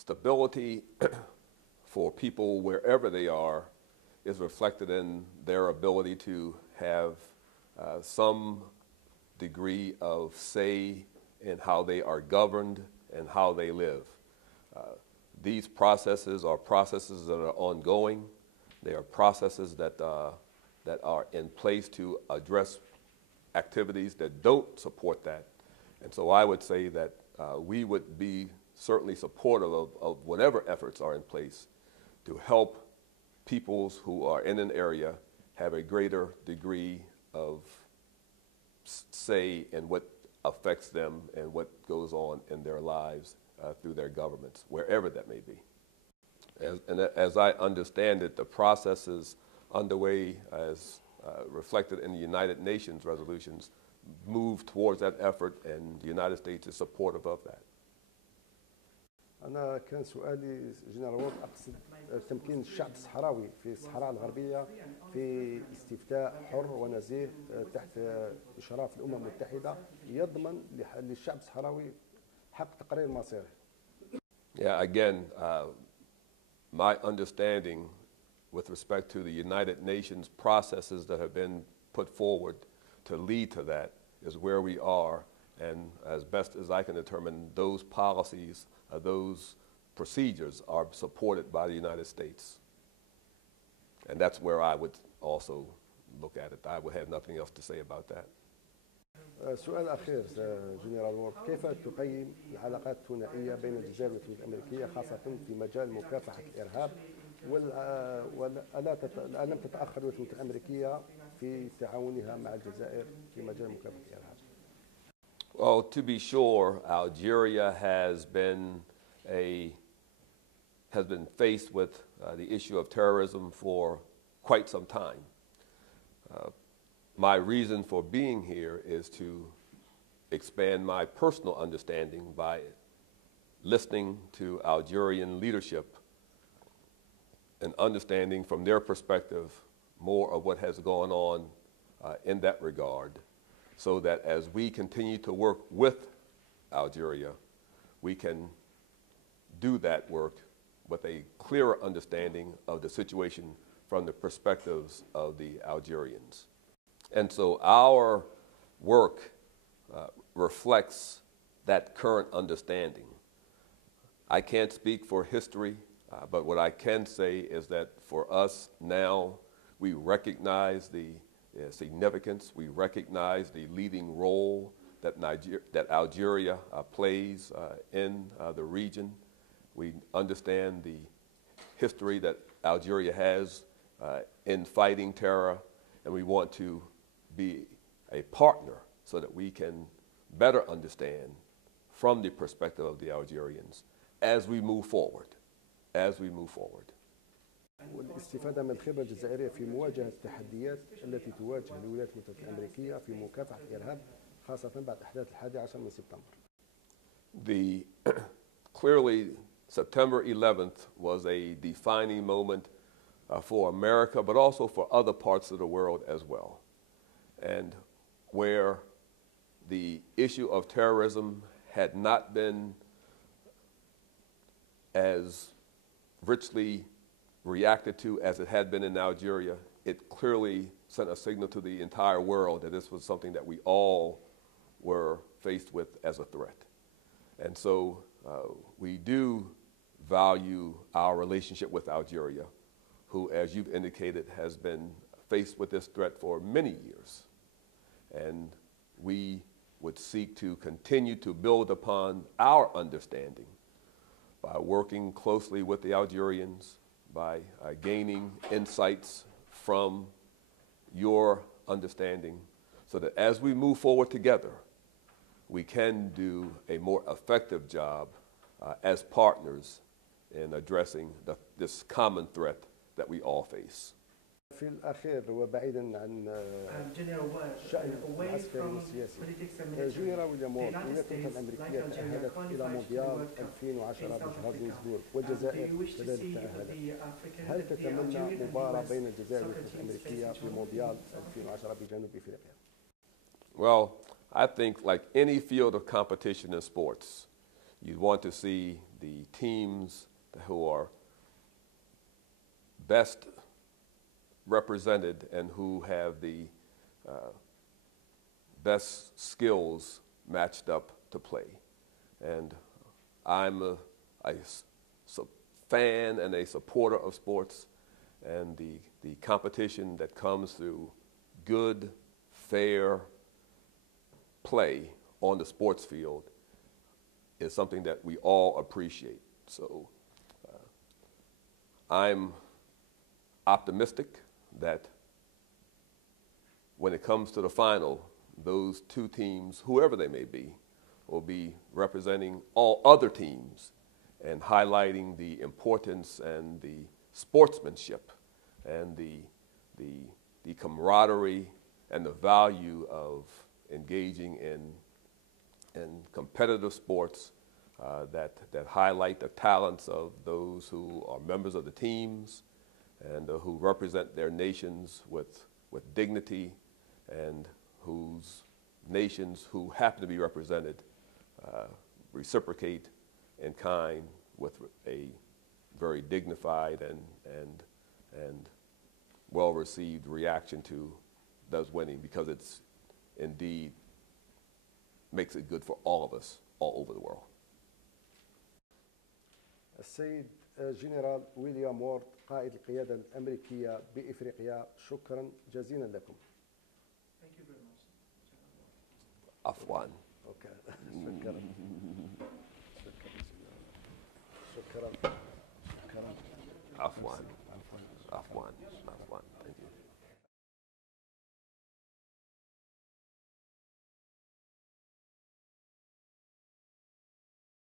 stability for people wherever they are is reflected in their ability to have some degree of say in how they are governed and how they live. These processes are processes that are ongoing. They are processes that are in place to address activities that don't support that. And so I would say that we would be certainly supportive of whatever efforts are in place to help peoples who are in an area have a greater degree of say in what affects them and what goes on in their lives through their governments, wherever that may be. As I understand it, the processes underway as reflected in the United Nations resolutions move towards that effort, and the United States is supportive of that. أنا كان سؤالي جنرال وورد أقصد تمكين الشعب الصحراوي في الصحراء الغربية في استفتاء حر ونزيه تحت إشراف الأمم المتحدة يضمن للشعب الصحراوي حق تقرير مصيره. Yeah, again, my understanding with respect to the United Nations processes that have been put forward to lead to that is where we are, and as best as I can determine, those policies, those procedures are supported by the United States. And that's where I would also look at it. I would have nothing else to say about that. سؤال أخير جنرال وورد، كيف تقيم العلاقات الثنائية بين الجزائر والولايات الأمريكية خاصة في مجال مكافحة الإرهاب، ألم تتأخر الولايات الأمريكية في تعاونها مع الجزائر في مجال مكافحة الإرهاب؟ Well, to be sure, Algeria has been faced with the issue of terrorism for quite some time. My reason for being here is to expand my personal understanding by listening to Algerian leadership and understanding from their perspective more of what has gone on in that regard, so that as we continue to work with Algeria, we can do that work with a clearer understanding of the situation from the perspectives of the Algerians. And so our work reflects that current understanding. I can't speak for history, but what I can say is that for us now, we recognize the significance, we recognize the leading role that Algeria plays in the region. We understand the history that Algeria has in fighting terror, and we want to be a partner so that we can better understand from the perspective of the Algerians as we move forward. والاستفادة من الخبرة الجزائرية في مواجهة التحديات التي تواجه الولايات المتحدة الأمريكية في مكافحة الإرهاب خاصة بعد أحداث 11 من سبتمبر. Clearly, September 11th was a defining moment for America, but also for other parts of the world as well. And where the issue of terrorism had not been as richly reacted to as it had been in Algeria, it clearly sent a signal to the entire world that this was something that we all were faced with as a threat. And so we do value our relationship with Algeria, who, as you've indicated, has been faced with this threat for many years. And we would seek to continue to build upon our understanding by working closely with the Algerians, by gaining insights from your understanding, so that as we move forward together, we can do a more effective job as partners in addressing this common threat that we all face. في الأخير وبعيدا عن الشأن العسكري والسياسي، جنرال ويليام وورد، الولايات المتحدة الأمريكية تأهلت إلى مونديال 2010 بجوهانسبورغ، والجزائر كذلك تأهلت. هل تتمنى مباراة بين الجزائر والولايات الأمريكية في مونديال 2010 بجنوب أفريقيا؟ Well, I think like any field of competition in sports, You want to see the teams who are best represented and who have the best skills matched up to play. And I'm a fan and a supporter of sports, and the competition that comes through good, fair play on the sports field is something that we all appreciate. So I'm optimistic that when it comes to the final, those two teams, whoever they may be, will be representing all other teams and highlighting the importance and the sportsmanship and the camaraderie and the value of engaging in competitive sports that highlight the talents of those who are members of the teams and who represent their nations with dignity, and whose nations who happen to be represented reciprocate in kind with a very dignified and well-received reaction to those winning, because it's indeed makes it good for all of us all over the world. السيد جنرال ويليام وورد قائد القيادة الأمريكية بإفريقيا، شكرا جزيلا لكم. Thank you very much. عفواً. Okay. شكرا. عفواً.